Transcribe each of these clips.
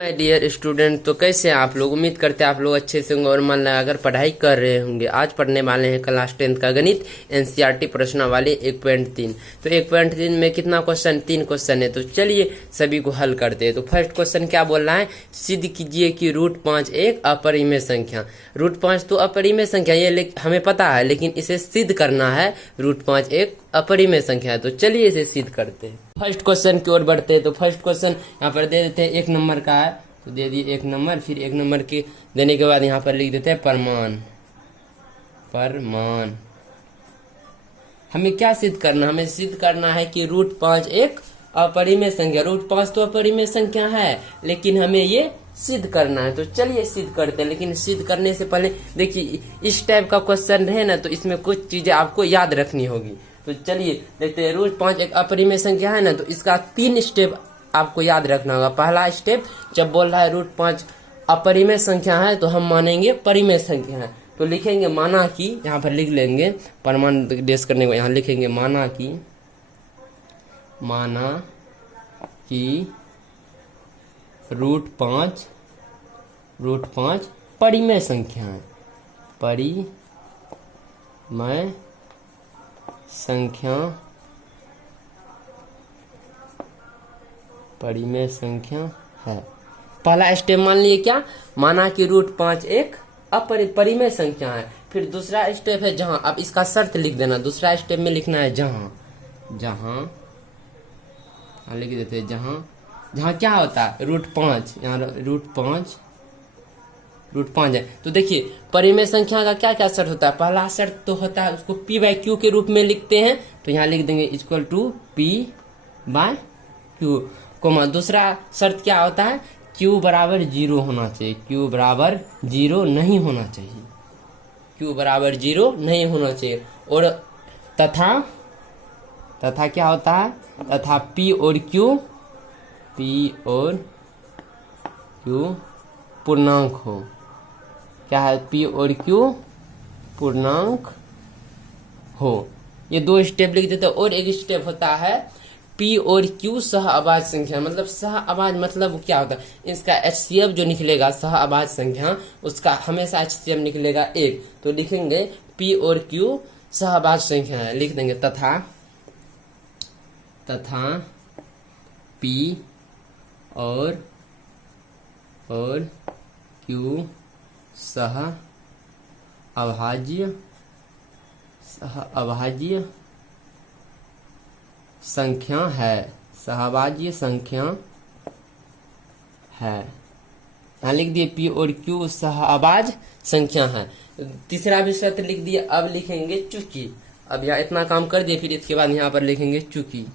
My dear student, तो कैसे हैं आप लोग। उम्मीद करते हैं आप लोग अच्छे से होंगे और मन लगाकर पढ़ाई कर रहे होंगे। आज पढ़ने वाले हैं क्लास 10 का गणित एनसीईआरटी प्रश्नावली 1.3। तो 1.3 में कितना क्वेश्चन, 3 क्वेश्चन है। तो चलिए सभी को हल करते हैं। तो फर्स्ट क्वेश्चन क्या बोल रहा है, सिद्ध कीजिए कि √5 एक अपरिमेय संख्या। √5 तो अपरिमेय संख्या ये हमें पता है, लेकिन इसे सिद्ध करना है √5 एक अपरिमेय संख्या है। तो चलिए इसे सिद्ध करते हैं। फर्स्ट क्वेश्चन की ओर बढ़ते हैं। तो फर्स्ट क्वेश्चन यहाँ पर दे देते हैं, 1 नंबर का है तो दे दिए 1 नंबर। फिर 1 नंबर के देने के बाद यहाँ पर लिख देते हैं परमान। हमें क्या सिद्ध करना, हमें सिद्ध करना है कि √5 एक अपरिमेय संख्या। √5 तो अपरिमेय संख्या है, लेकिन हमें ये सिद्ध करना है। तो चलिए सिद्ध करते हैं। लेकिन सिद्ध करने से पहले देखिए, इस टाइप का क्वेश्चन है ना, तो इसमें कुछ चीजें आपको याद रखनी होगी। तो चलिए देखते हैं। √5 एक अपरिमेय संख्या है ना, तो इसका 3 स्टेप आपको याद रखना होगा। पहला स्टेप, जब बोल रहा है √5 अपरिमेय संख्या है तो हम मानेंगे परिमेय संख्या है। तो लिखेंगे माना कि, यहाँ पर लिख लेंगे प्रमाण देश करने को, यहाँ लिखेंगे माना कि √5 परिमेय संख्या है। परिमेय संख्या है। पहला स्टेप मान लिए क्या, माना कि √5 एक परिमेय संख्या है। फिर दूसरा स्टेप है जहां, अब इसका शर्त लिख देना। दूसरा स्टेप में लिखना है जहां लिख देते हैं जहां क्या होता है √5, यहाँ √5 है। तो देखिए परिमेय संख्या का क्या क्या शर्त होता है। पहला शर्त तो होता है उसको p/q के रूप में लिखते हैं, तो यहाँ लिख देंगे p/q, कोमा। दूसरा शर्त क्या होता है, q बराबर 0 होना चाहिए। q बराबर 0 नहीं होना चाहिए। q बराबर 0 नहीं होना चाहिए। और तथा क्या होता है, तथा p और q पूर्णांक हो। क्या है, p और q पूर्णांक हो। ये 2 स्टेप लिख देते हैं। और एक स्टेप होता है p और q सह अभाज्य संख्या। मतलब सह अभाज्य मतलब क्या होता है, इसका HCF जो निकलेगा सह अभाज्य संख्या, उसका हमेशा HCF निकलेगा 1। तो लिखेंगे p और q सह अभाज्य संख्या है। लिख देंगे तथा p और q सह अभाज्य संख्या है। सहअभाज्य संख्या है। यहाँ लिख दिए p और q सहअभाज्य संख्या है। तीसरा भी शर्त लिख दिए। अब लिखेंगे चूंकि। अब यहाँ इतना काम कर दिए, फिर इसके बाद यहाँ पर लिखेंगे चूंकि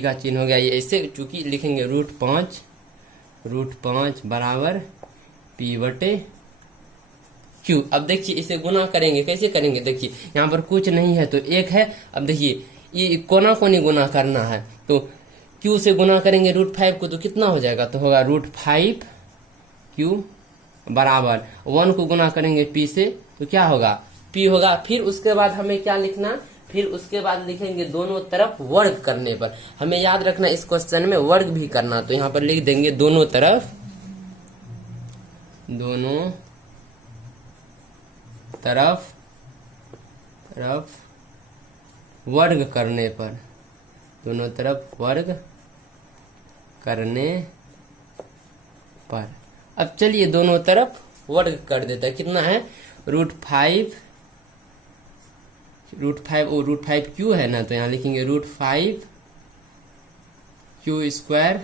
का चिन्ह हो गया ये ऐसे। चूंकि लिखेंगे √5 बराबर p/q। अब देखिए इसे गुना करेंगे, कैसे करेंगे, देखिए यहाँ पर कुछ नहीं है तो 1 है। अब देखिए ये कोना कोनी गुना करना है, तो q से गुना करेंगे √5 को, तो कितना हो जाएगा, तो होगा √5q बराबर 1 को गुना करेंगे p से, तो क्या होगा, p होगा। फिर उसके बाद हमें क्या लिखना, फिर उसके बाद लिखेंगे दोनों तरफ वर्ग करने पर। हमें याद रखना इस क्वेश्चन में वर्ग भी करना, तो यहाँ पर लिख देंगे दोनों तरफ वर्ग करने पर। दोनों तरफ वर्ग करने पर। अब चलिए दोनों तरफ वर्ग कर देता है। कितना है, √5 और √5q है ना, तो यहाँ लिखेंगे √5q²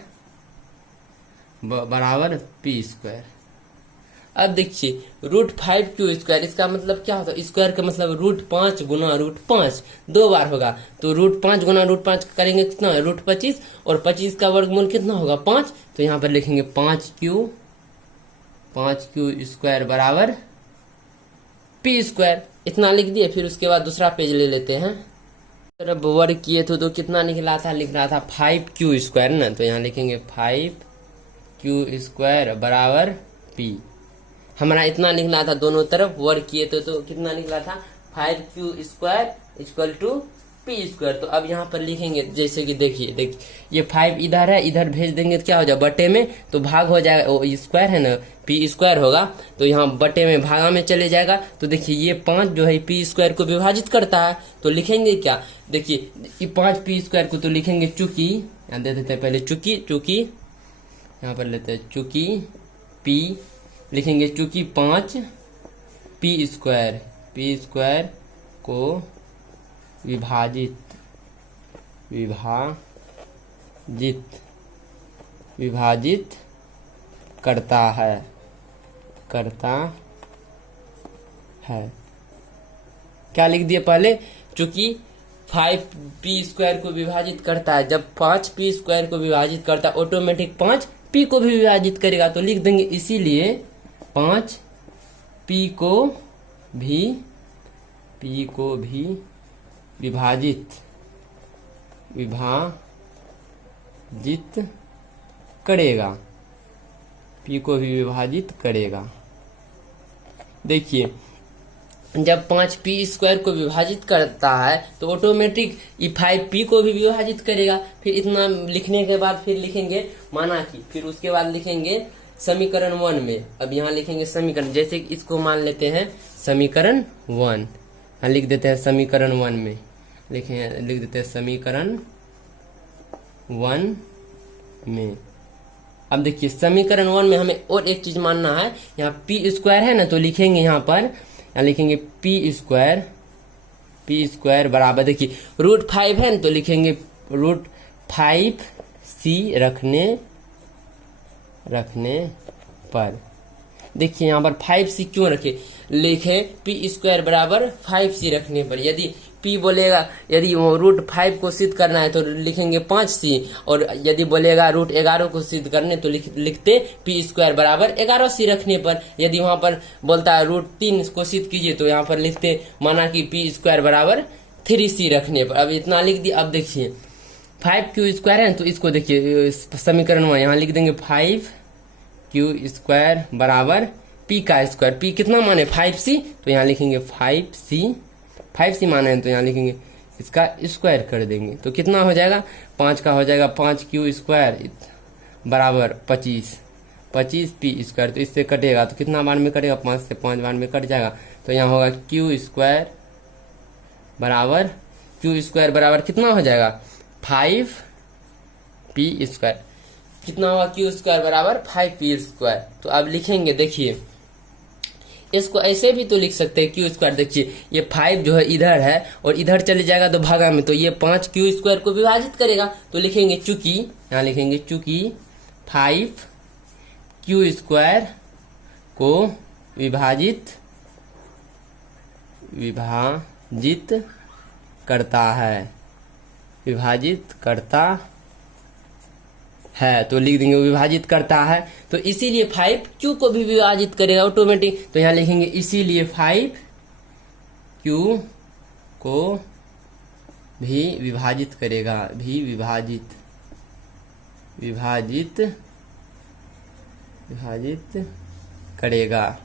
बराबर p²। अब देखिए √5q², इसका मतलब क्या होता है, स्क्वायर का मतलब √5 गुना √5 2 बार होगा। तो √5 गुना √5 करेंगे कितना है, √25, और 25 का वर्गमूल कितना होगा, 5। तो यहाँ पर लिखेंगे 5q² बराबर p²। इतना लिख दिए। फिर उसके बाद दूसरा पेज ले लेते हैं। तरफ वर्ग किए थे तो कितना निकला था, लिख रहा था 5q² ना, तो यहाँ लिखेंगे 5q² बराबर p। हमारा इतना निकला था, दोनों तरफ वर्ग किए थे तो कितना निकला था, 5q² = पी स्क्वायर। तो अब यहाँ पर लिखेंगे जैसे कि देखिए ये 5 इधर है, इधर भेज देंगे तो क्या हो जाएगा बटे में, तो भाग हो जाएगा, वो स्क्वायर है ना, पी स्क्वायर होगा तो यहाँ बटे में भागा में चले जाएगा। तो देखिए ये 5 जो है पी स्क्वायर को विभाजित करता है, तो लिखेंगे क्या, देखिए ये 5 पी स्क्वायर को तो लिखेंगे चूंकि, यहाँ दे देते हैं पहले चूंकि यहाँ पर लेते हैं चूंकि पी, लिखेंगे चूंकि 5 पी स्क्वायर को विभाजित करता है क्या लिख दिया पहले, चूंकि 5 पी स्क्वायर को विभाजित करता है, जब 5 पी स्क्वायर को विभाजित करता है ऑटोमेटिक 5 पी को भी विभाजित करेगा, तो लिख देंगे इसीलिए 5 पी को भी विभाजित करेगा, पी को भी विभाजित करेगा। देखिए जब 5 पी स्क्वायर को विभाजित करता है तो ऑटोमेटिक ये 5 पी को भी विभाजित करेगा। फिर इतना लिखने के बाद फिर लिखेंगे माना कि, फिर उसके बाद लिखेंगे समीकरण 1 में। अब यहाँ लिखेंगे समीकरण, जैसे इसको मान लेते हैं समीकरण 1, लिख देते हैं समीकरण 1 में, लिख देते हैं समीकरण 1 में। अब देखिए समीकरण 1 में हमें और एक चीज मानना है, यहाँ पी स्क्वायर है ना, तो लिखेंगे यहाँ पर, यहाँ लिखेंगे पी स्क्वायर बराबर, देखिए √5 है ना, तो लिखेंगे √5c रखने पर। देखिए यहाँ पर 5c क्यों रखे, लिखे पी स्क्वायर बराबर 5c रखने पर। यदि p बोलेगा, यदि वो √5 को सिद्ध करना है तो लिखेंगे 5c, और यदि बोलेगा √11 को सिद्ध करने तो लिखते पी स्क्वायर बराबर 11c रखने पर। यदि वहां पर बोलता है √3 को सिद्ध कीजिए तो यहाँ पर लिखते माना कि पी स्क्वायर बराबर 3c रखने पर। अब इतना लिख दिया। अब देखिए 5q स्क्वायर है तो इसको देखिए समीकरण में यहाँ लिख देंगे 5q स्क्वायर बराबर p का स्क्वायर, p कितना माने 5c, तो यहाँ लिखेंगे 5c माने तो यहाँ लिखेंगे इसका स्क्वायर कर देंगे, तो कितना हो जाएगा 5 का हो जाएगा 5q स्क्वायर बराबर 25 पी स्क्वायर, तो इससे कटेगा तो कितना बार में कटेगा, 5 से 5 बार में कट जाएगा। तो यहाँ होगा q स्क्वायर बराबर कितना हो जाएगा 5p स्क्वायर, कितना हुआ q स्क्वायर बराबर 5p स्क्वायर। तो अब लिखेंगे, देखिए इसको ऐसे भी तो लिख सकते हैं q स्क्वायर, देखिए ये 5 जो है इधर है और इधर चले जाएगा तो भागा में, तो ये 5q स्क्वायर को विभाजित करेगा, तो लिखेंगे चूंकि, यहाँ लिखेंगे चूंकि 5q स्क्वायर को विभाजित करता है, तो लिख देंगे विभाजित करता है, तो इसीलिए 5q को भी विभाजित करेगा ऑटोमेटिक। तो यहाँ लिखेंगे इसीलिए 5q को भी विभाजित करेगा, विभाजित करेगा।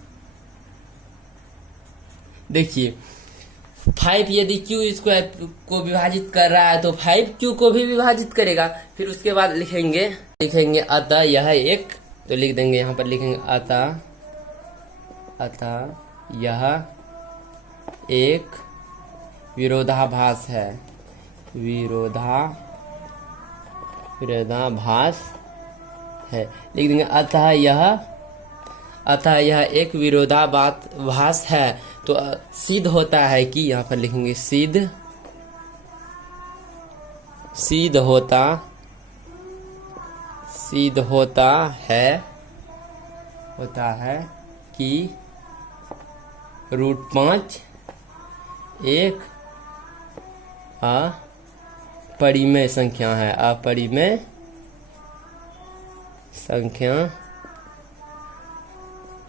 देखिए 5 यदि q स्क्वायर को विभाजित कर रहा है तो 5q को भी विभाजित करेगा। फिर उसके बाद लिखेंगे अतः यह एक, तो लिख देंगे यहाँ पर लिखेंगे अतः यह एक विरोधाभास है, लिख देंगे अतः यह एक विरोधाभास है। तो सिद्ध होता है कि, यहाँ पर लिखेंगे सिद्ध होता है कि √5 एक अपरिमेय संख्या है,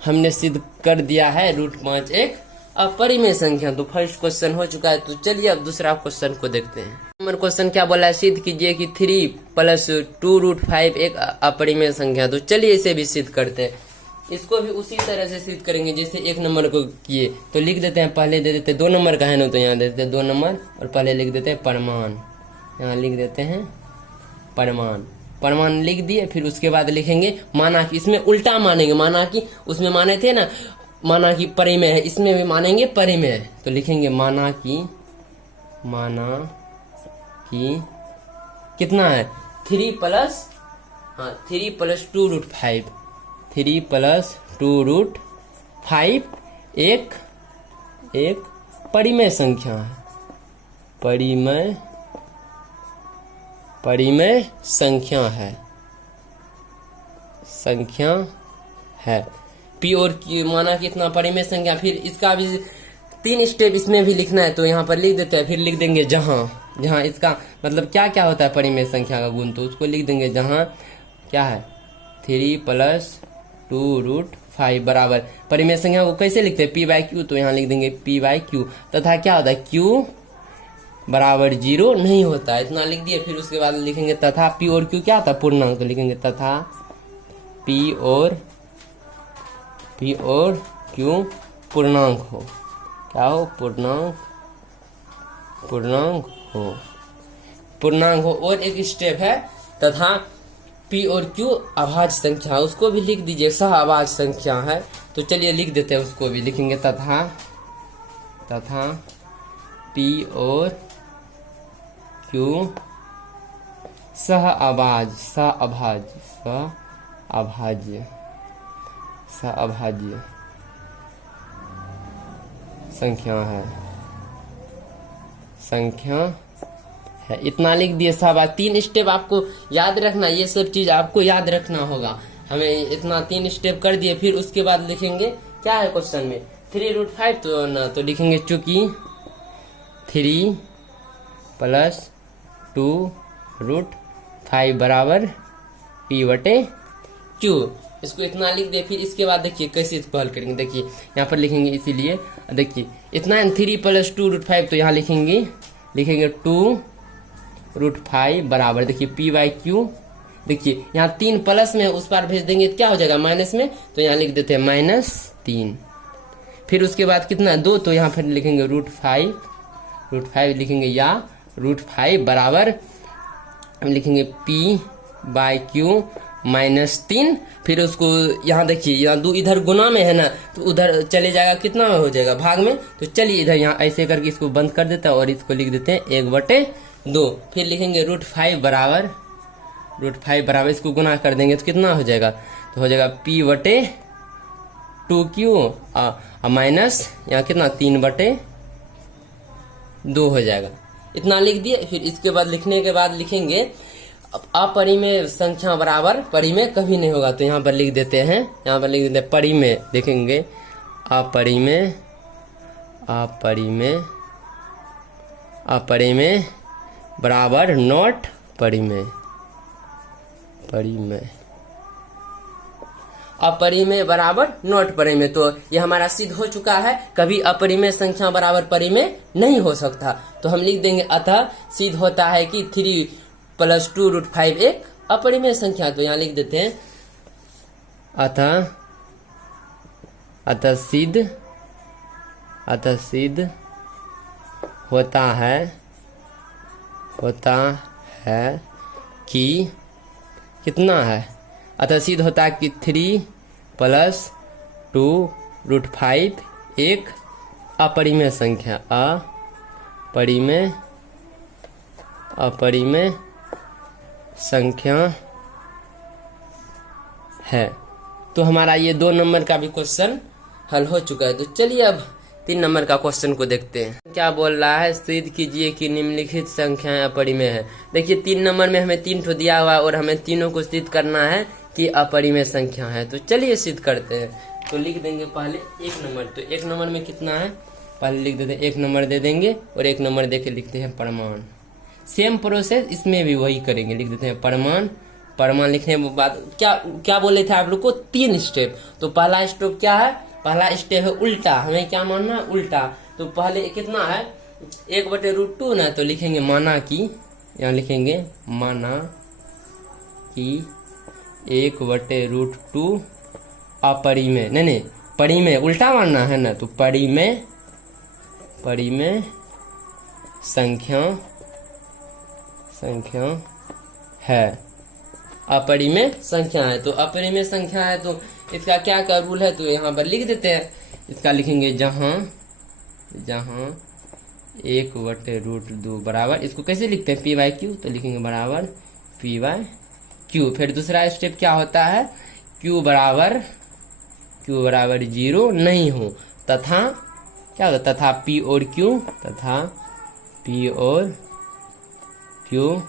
हमने सिद्ध कर दिया है √5 एक अपरिमेय संख्या। तो फर्स्ट क्वेश्चन हो चुका है। तो चलिए अब दूसरा क्वेश्चन को देखते हैं। नंबर क्वेश्चन क्या बोला है, सिद्ध कीजिए कि 3 + 2 √5 एक अपरिमेय संख्या। तो चलिए इसे भी सिद्ध करते हैं। इसको भी उसी तरह से सिद्ध करेंगे जैसे 1 नंबर को किए। तो लिख देते हैं, पहले दे देते 2 नंबर का है ना, तो यहाँ दे देते 2 नंबर और पहले लिख देते हैं परमान। यहाँ लिख देते हैं परमान, परमान लिख दिए। फिर उसके बाद लिखेंगे माना कि, इसमें उल्टा मानेंगे, माना कि उसमें माने थे ना, माना कि परिमेय है, इसमें भी मानेंगे परिमेय है। तो लिखेंगे माना कि कितना है 3 प्लस 2√5, 3 प्लस 2√5 एक परिमेय संख्या है, परिमेय संख्या है। पी और क्यू माना कितना परिमेय संख्या। फिर इसका भी 3 स्टेप इसमें भी लिखना है, तो यहाँ पर लिख देते हैं। फिर लिख देंगे जहाँ इसका मतलब क्या क्या होता है परिमेय संख्या का गुण, तो उसको लिख देंगे जहाँ क्या है 3 प्लस 2√5 बराबर परिमेय संख्या को कैसे लिखते हैं p/q, तो यहाँ लिख देंगे p/q तथा क्या होता है q बराबर 0 नहीं होता है, इतना लिख दिए। फिर उसके बाद लिखेंगे तथा p और q क्या होता है पूर्णांक, तो लिखेंगे तथा p और q पूर्णांक हो, क्या हो पूर्णांक हो। और एक स्टेप है तथा p और q अभाज्य संख्या, उसको भी लिख दीजिए, सह अभाज्य संख्या है। तो चलिए लिख देते हैं, उसको भी लिखेंगे तथा p और q सह अभाज्य संख्या है, इतना लिख दिए। सब 3 स्टेप आपको याद रखना, ये सब चीज आपको याद रखना होगा। हमें इतना 3 स्टेप कर दिए। फिर उसके बाद लिखेंगे क्या है क्वेश्चन में 3√5, तो लिखेंगे चूंकि 3 प्लस 2√5 बराबर p/q, इसको इतना लिख दे। फिर इसके बाद देखिए कैसे इसको हल करेंगे, देखिए यहाँ पर लिखेंगे, इसीलिए देखिए इतना 3 प्लस 2√5, तो यहाँ लिखेंगे 2√5 बराबर देखिए p/q। देखिए यहाँ 3 प्लस में उस पार भेज देंगे तो क्या हो जाएगा माइनस में, तो यहाँ लिख देते हैं -3। फिर उसके बाद कितना 2, तो यहाँ फिर लिखेंगे √5 लिखेंगे या √5 बराबर हम लिखेंगे p/q -3। फिर उसको यहाँ देखिए, यहाँ 2 इधर गुना में है ना, तो उधर चले जाएगा, कितना हो जाएगा भाग में। तो चलिए इधर यहाँ ऐसे करके इसको बंद कर देता है और इसको लिख देते हैं 1/2। फिर लिखेंगे √5 बराबर इसको गुना कर देंगे तो कितना हो जाएगा, तो हो जाएगा p/2q माइनस यहाँ कितना 3/2 हो जाएगा, इतना लिख दिए। फिर इसके बाद लिखने के बाद लिखेंगे अपरिमेय संख्या बराबर परिमेय कभी नहीं होगा, तो यहाँ पर लिख देते हैं, यहाँ पर लिख देते हैं परिमेय, देखेंगे अपरिमेय बराबर नॉट परिमेय, अपरिमेय बराबर नॉट परिमेय। तो ये हमारा सिद्ध हो चुका है, कभी अपरिमेय संख्या बराबर परिमेय नहीं हो सकता। तो हम लिख देंगे अतः सिद्ध होता है कि 3 प्लस 2√5 एक अपरिमेय संख्या। तो यहाँ लिख देते हैं अतः सिद्ध होता है कि कितना है, अतः सिद्ध होता है कि 3 प्लस 2√5 एक अपरिमेय संख्या, अपरिमेय संख्या है। तो हमारा ये 2 नंबर का भी क्वेश्चन हल हो चुका है। तो चलिए अब 3 नंबर का क्वेश्चन को देखते हैं, क्या बोल रहा है। सिद्ध कीजिए कि निम्नलिखित संख्याएं अपरिमेय है। देखिए 3 नंबर में हमें 3 ठो दिया हुआ है और हमें तीनों को सिद्ध करना है कि अपरिमेय संख्या है। तो चलिए सिद्ध करते हैं। तो लिख देंगे पहले 1 नंबर, तो 1 नंबर में कितना है पहले लिख देते हैं, 1 नंबर दे देंगे और 1 नंबर देके लिखते हैं परमान। सेम प्रोसेस इसमें भी वही करेंगे, लिख देते हैं परमान लिखने के बाद क्या बोले थे आप लोग को 3 स्टेप। तो पहला स्टेप क्या है, पहला स्टेप है उल्टा, हमें क्या मानना है उल्टा। तो पहले कितना है 1/√2 ना, तो लिखेंगे माना कि, यहाँ लिखेंगे माना कि 1/√2 अपरिमेय, नहीं परिमेय उल्टा मानना है ना, तो परिमेय संख्या है, अपरिमेय संख्या है। तो अपरिमेय संख्या है तो इसका क्या का रूल है, तो यहाँ पर लिख देते हैं। इसका लिखेंगे जहां 1/√2 बराबर, इसको कैसे लिखते हैं, p/q, तो लिखेंगे बराबर p/q। फिर दूसरा स्टेप क्या होता है, q बराबर 0 नहीं हो, तथा क्या होता, तथा p और q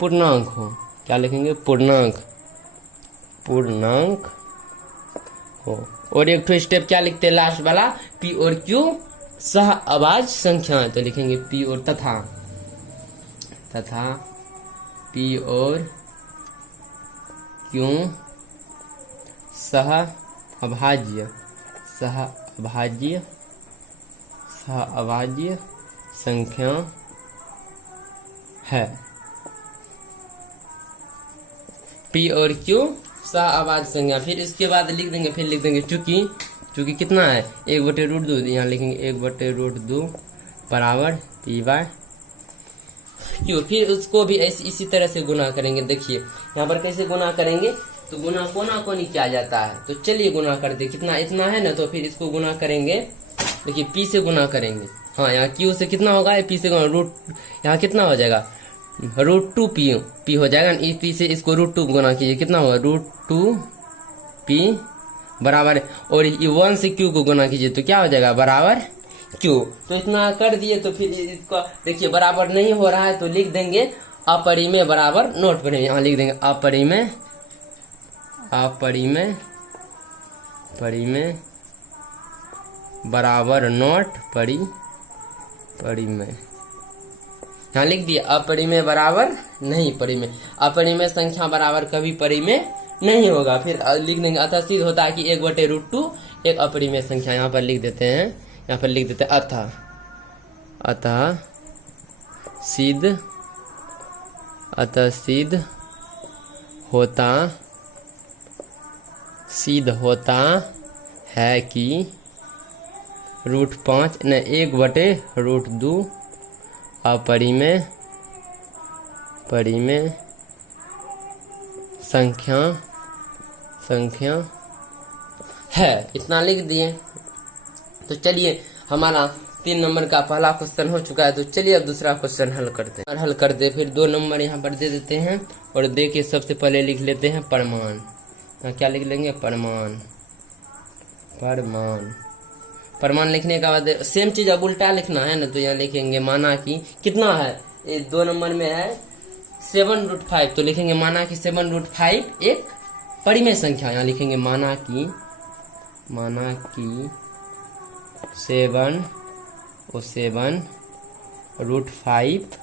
पूर्णांक हो। क्या लिखेंगे, पूर्णांक हो। और एक तो स्टेप क्या लिखते हैं लास्ट वाला, p और q सह अभाज्य संख्या है, तो लिखेंगे p और तथा p और q सह अभाज्य संख्या है। p और q सह अभाज्य संख्या। फिर इसके बाद लिख देंगे चूंकि कितना है 1/√2, यहाँ लिखेंगे 1/√2 बराबर p/q। फिर उसको भी इसी तरह से गुना करेंगे। देखिए यहाँ पर कैसे गुना करेंगे, तो गुना कोना किया जाता है। तो चलिए गुना करते, कितना इतना है ना, तो फिर इसको गुना करेंगे। देखिए p से गुना करेंगे, हाँ यहाँ q से कितना होगा, p से रूट, यहाँ कितना हो जाएगा √2p हो जाएगा। p से इसको √2 गुना कीजिए, कितना होगा √2p बराबर, और 1 से q को गुना कीजिए तो क्या हो जाएगा बराबर q। तो इतना कर दिए, तो फिर इसको देखिए बराबर नहीं हो रहा है, तो लिख देंगे अपरिमेय बराबर नोट पर, यहाँ लिख देंगे अपरिमेय बराबर नोट परिमेय। यहाँ लिख दिए अपरिमेय बराबर नहीं परिमेय, अपरिमेय संख्या बराबर कभी परिमेय नहीं होगा। फिर लिख देंगे अतः सिद्ध होता है कि 1/√2 एक अपरिमेय संख्या। यहाँ पर लिख देते हैं, अतः सिद्ध होता है कि √5 न 1/√2 अपरिमेय संख्या है। इतना लिख दिए। तो चलिए हमारा 3 नंबर का पहला क्वेश्चन हो चुका है। तो चलिए अब दूसरा क्वेश्चन हल करते हैं। फिर 2 नंबर यहाँ पर दे देते हैं, और दे के सबसे पहले लिख लेते हैं प्रमाण। क्या लिख लेंगे, प्रमाण लिखने के बाद सेम चीज अब उल्टा लिखना है ना, तो यहाँ लिखेंगे माना कि कितना है, 2 नंबर में है 7√5, तो लिखेंगे माना कि 7√5 एक परिमेय संख्या। यहाँ लिखेंगे माना कि 7√5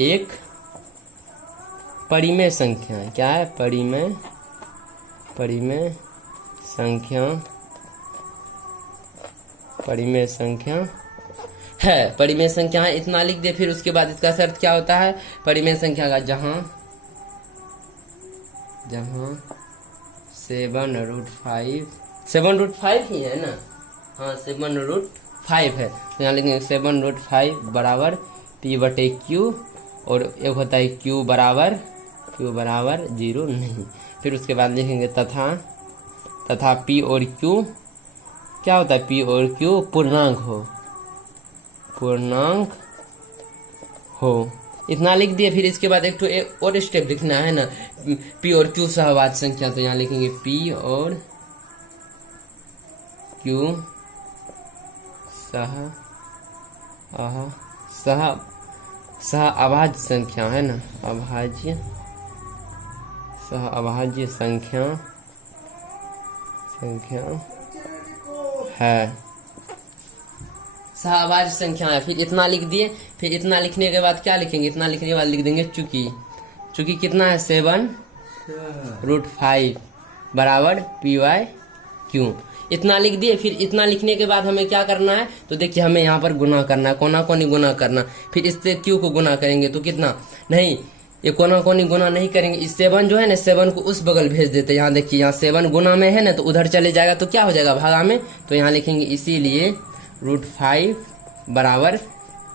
एक परिमेय संख्या है। क्या है, परिमेय संख्या है, परिमेय संख्या है। इतना लिख दे। फिर उसके बाद इसका शर्त क्या होता है, परिमेय संख्या का जहां 7√5 ही है ना, हाँ 7√5 है, तो यहाँ लिखेंगे 7√5 बराबर p/q, और एक होता है q बराबर 0 नहीं। फिर उसके बाद लिखेंगे तथा p और q क्या होता है, p और q पूर्णांक हो। इतना लिख दिए। फिर इसके बाद एक और स्टेप लिखना है ना, p और q सहवाच्य संख्या, तो यहाँ लिखेंगे p और q सह अभाज्य संख्या है ना, अभाज्य संख्या है, सहअभाज्य संख्या है। फिर इतना लिख दिए। फिर इतना लिखने के बाद क्या लिखेंगे, इतना लिखने के बाद लिख देंगे चूंकि कितना है 7√5 बराबर p/q। इतना लिख दिए। फिर इतना लिखने के बाद हमें क्या करना है, तो देखिए हमें यहाँ पर गुना करना है, कोना कोनी गुना करना। फिर इससे q को गुना करेंगे तो कितना, नहीं ये कोना कोनी गुना नहीं करेंगे। इस 7 जो है ना 7 को उस बगल भेज देते हैं। यहाँ देखिए यहाँ 7 गुना में है ना तो उधर चले जाएगा तो क्या हो जाएगा भागा में, तो यहाँ लिखेंगे इसीलिए √5 बराबर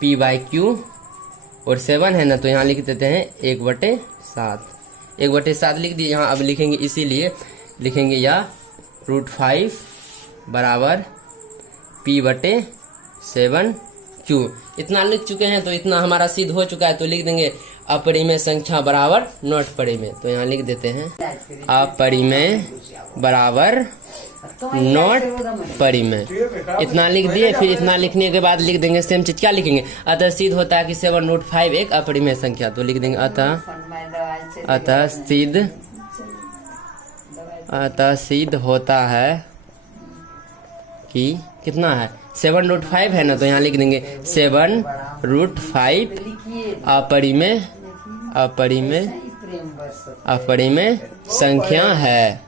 p/q और 7 है ना तो यहाँ लिख देते हैं 1/7। 1/7 लिख दिए यहाँ। अब लिखेंगे इसीलिए लिखेंगे या √5 बराबर p/7q। इतना लिख चुके हैं तो इतना हमारा सिद्ध हो चुका है। तो लिख देंगे अपरिमेय संख्या बराबर नॉट परिमेय। तो यहाँ लिख देते हैं अपरिमेय बराबर नॉट परिमेय। इतना लिख दिए। फिर इतना लिखने के बाद लिख देंगे सेम चीज। क्या लिखेंगे, अतः सिद्ध होता है कि 7√5 एक अपरिमेय संख्या। तो लिख देंगे अतः सिद्ध होता है कि कितना है 7√5 है ना तो यहाँ लिख देंगे 7√5 अपरिमेय संख्या है।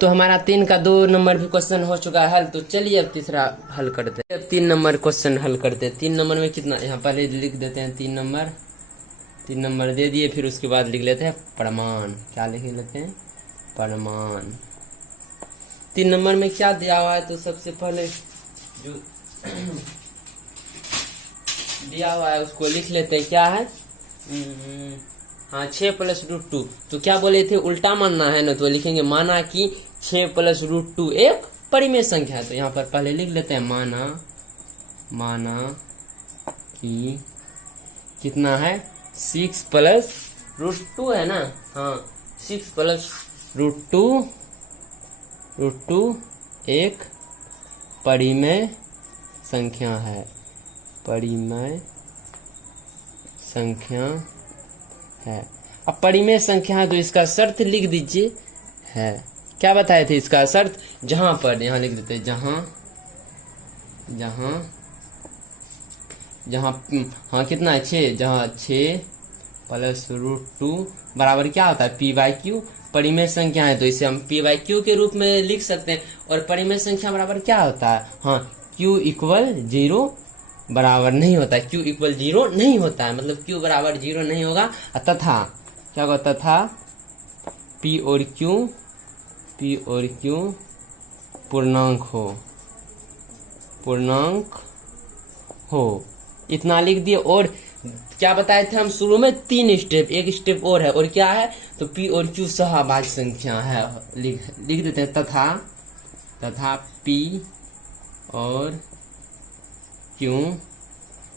तो हमारा 3 का 2 नंबर भी क्वेश्चन हो चुका है हल। तो चलिए अब तीसरा हल करते हैं। अब 3 नंबर क्वेश्चन हल करते हैं। 3 नंबर में कितना, यहाँ पहले लिख देते हैं 3 नंबर दे दिए। फिर उसके बाद लिख लेते हैं प्रमाण। क्या लिख लेते हैं, प्रमाण। 3 नंबर में क्या दिया हुआ है, तो सबसे पहले जो दिया हुआ है उसको लिख लेते हैं। क्या है, हाँ 6 + √2। तो क्या बोले थे, उल्टा मानना है ना, तो लिखेंगे माना कि 6 + √2 एक परिमेय संख्या है। तो यहाँ पर पहले लिख लेते हैं माना कि कितना है 6 + √2 है ना, हाँ 6 + √2 एक परिमेय संख्या है। अब परिमेय संख्या है तो इसका शर्त लिख दीजिए है। क्या बताए थे इसका शर्त, जहां पर, यहाँ लिख देते हैं जहां हाँ कितना है 6, जहां 6 + √2 बराबर क्या होता है p/q। परिमेय संख्या है तो इसे हम p/q के रूप में लिख सकते हैं। और परिमेय संख्या बराबर क्या होता है, हाँ q = 0 बराबर नहीं होता है। q = 0 नहीं होता है, मतलब q बराबर 0 नहीं होगा। तथा क्या होगा, तथा p और q पूर्णांक हो। इतना लिख दिए। और क्या बताए थे हम शुरू में, 3 स्टेप, एक स्टेप और है। और क्या है, तो p और q सहअभाज्य संख्या है। लिख देते हैं तथा p और q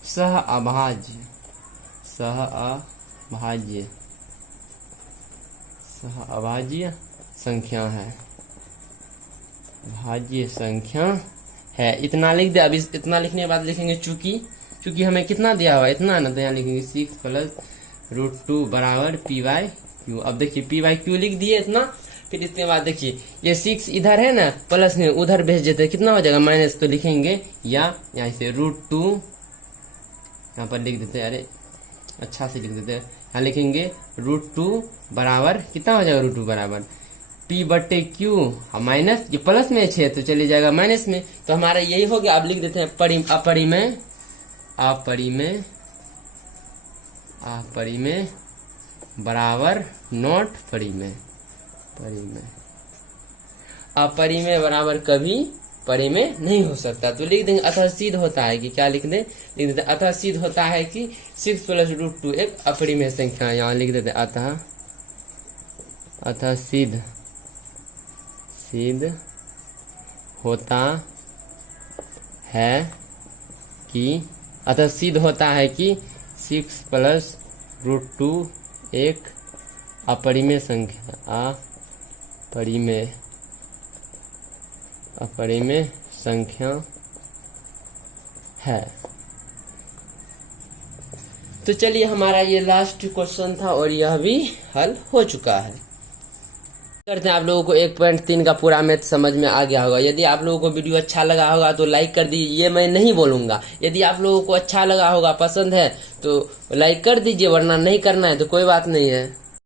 सहअभाज्य संख्या है, भाज्य संख्या है। इतना लिख दे। अब इतना लिखने के बाद लिखेंगे चूंकि हमें कितना दिया हुआ है, इतना है ना, तो यहाँ लिखेंगे 6 + √2 बराबर p/q। अब देखिए p/q लिख दिए इतना। फिर इसके बाद देखिए ये 6 इधर है ना, प्लस में उधर भेज देते हैं, कितना हो जाएगा माइनस। तो लिखेंगे या यहाँ से √2 यहाँ पर लिख देते हैं, अरे अच्छा से लिख देते हैं। यहाँ लिखेंगे √2 बराबर कितना हो जाएगा, √2 बराबर p/q। माइनस ये प्लस में 6 तो चले जाएगा माइनस में। तो हमारा यही हो गया। अब लिख देते हैं अपरिमेय बराबर नॉट परिमेय। अपरिमेय बराबर कभी परिमेय नहीं हो सकता। तो लिख देंगे अतः सिद्ध होता है कि, क्या लिख देते अतः सिद्ध होता है कि 6 + √2 एक अपरिमेय संख्या है। यहाँ लिख देते अतः सिद्ध होता है कि 6 + √2 एक अपरिमेय संख्या है। तो चलिए हमारा ये लास्ट क्वेश्चन था और यह भी हल हो चुका है। करते हैं आप लोगों को 1.3 का पूरा मैथ समझ में आ गया होगा। यदि आप लोगों को वीडियो अच्छा लगा होगा तो लाइक कर दीजिए, ये मैं नहीं बोलूंगा। यदि आप लोगों को अच्छा लगा होगा, पसंद है तो लाइक कर दीजिए, वरना नहीं करना है तो कोई बात नहीं है।